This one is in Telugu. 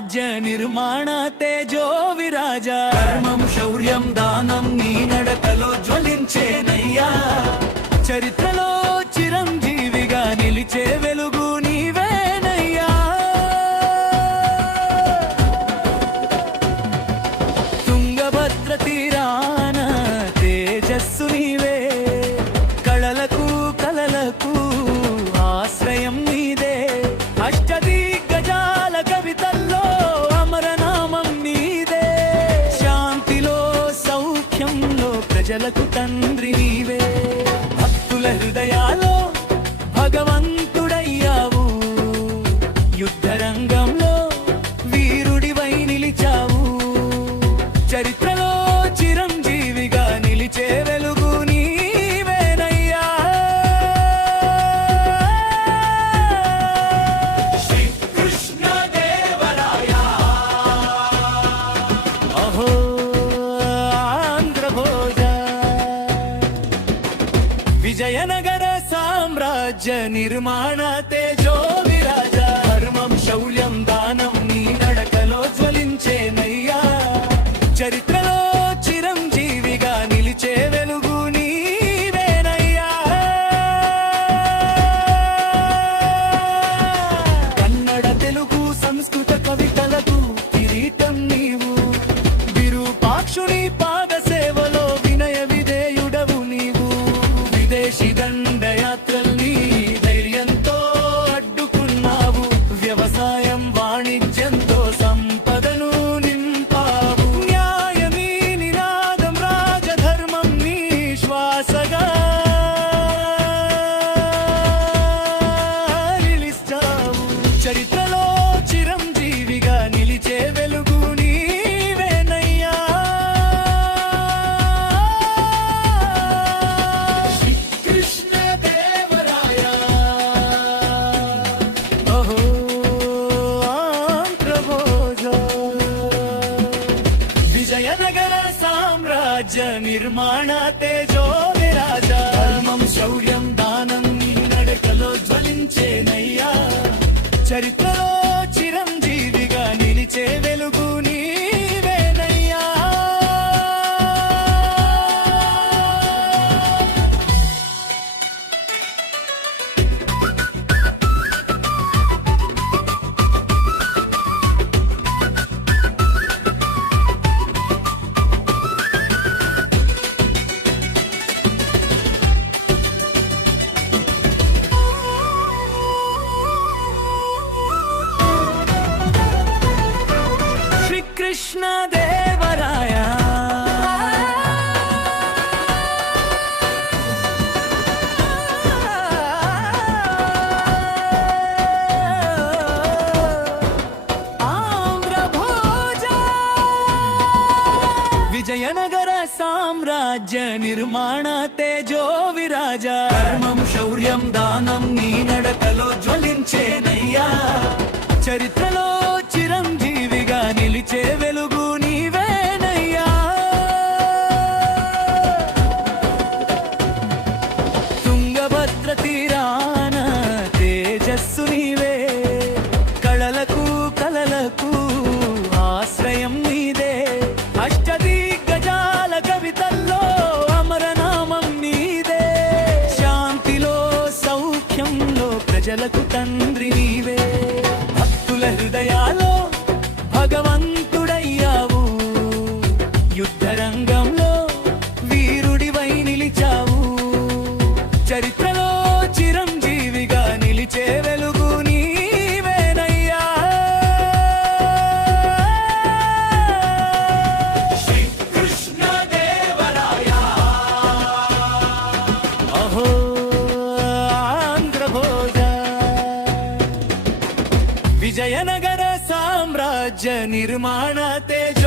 సామ్రాజ్య నిర్మాణ తేజో విరాజ ధర్మం శౌర్యం దానం నీ నడకలో జ్వలించేనయ్యా చరిత్రలో చిరంజీవిగా నిలిచే వెలుగు నీవేనయ్యా తుంగభద్ర తీరాన తేజస్సు నీవే కళలకు కలలకు ఆశ్రయం నీదే అష్టదిగ్గజాల కవితల్లో అమరనామం నీదే శాంతిలో సౌఖ్యంలో ప్రజలకు తండ్రి నీవే భక్తుల హృదయాలో భగవంతుడయ్యావు యుద్ధరంగంలో వీరుడివై నిలిచావు చరిత్రలో చిరంజీవిగా నిలిచే వెలుగు నీవేనయ్యా శ్రీకృష్ణదేవరాయ అహో ఆంధ్రభోజ విజయనగర సామ్రాజ్య నిర్మాణ తేజో విరాజ ధర్మం శౌర్యం దానం నీ నడకలో జ్వలించేనయ్యా చరిత్రలో చిరంజీవిగా నిలిచే వెలుగు నీవేనయ్యా కన్నడ తెలుగు సంస్కృత కవితలకు కిరీటం నీవు విరూపాక్షుని పాద సేవలో వినయ విధేయుడవు నీవు విదేశీ దండయాత్రల్ని ధైర్యంతో అడ్డుకున్నావు వ్యవసాయం వాణిజ్యంతో సంపదను నింపావు న్యాయమీ నినాదం రాజధర్మం నీ శ్వాసగా నిలిచావు చరిత్రలో చిరంజీవిగా నిలిచే వెలుగు నీవేనయ్యా శ్రీకృష్ణదేవరాయ అహో ఆంధ్రభోజ విజయనగర సామ్రాజ్య నిర్మాణ తేజో విరాజ ధర్మం శౌర్యం దానం నీ నడకలో జ్వలించేనయ్యా చరిత్రలో చిరంజీవిగా నిలిచే వెలుగు నీవేనయ్యా శ్రీకృష్ణదేవరాయ ఆంధ్రభోజ విజయనగర సామ్రాజ్య నిర్మాణ తేజో విరాజ ధర్మం శౌర్యం దానం నీ నడకలో జ్వలించేనయ్యా చరిత్రలో చిరంజీవిగా నిలిచే వెలుగు నీవేనయ్యా తుంగభద్ర తీరాన తేజస్సు నీవే కళలకు కలలకు ఆశ్రయం నీదే అష్టదిగ్గజాల కవితల్లో అమరనామం నీదే శాంతిలో సౌఖ్యంలో ప్రజలకు తండ్రి నీవే భక్తుల హృదయాలో భగవంతుడయ్యావు యుద్ధరంగంలో వీరుడివై నిలిచావు చరిత్రలో చిరంజీవిగా నిలిచే వెలుగు నీవేనయ్యా శ్రీకృష్ణదేవరాయ అహో ఆంధ్రభోజ విజయనగర సామ్రాజ్య నిర్మాణ తేజ